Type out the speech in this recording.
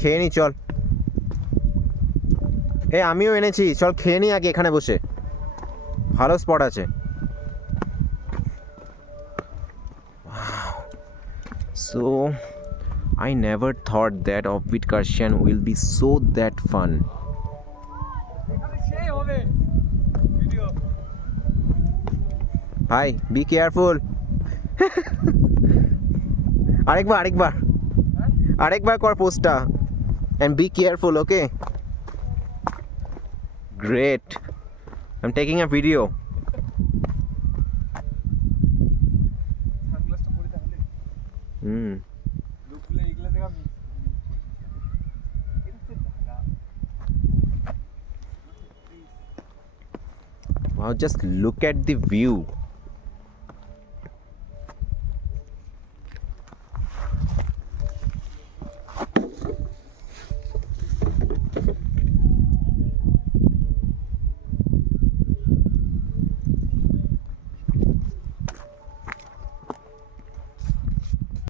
খেয়ে নি চল। আমিও এনেছি, চল খেয়ে নি আগে এখানে বসে, ভালো স্পট আছে। So I never thought that offbeat Karshan will be so that fun. Hi, be careful. আরেকবার কর পোস্টটা, and be careful, okay? Great. I'm taking a video. Wow, just look at the view.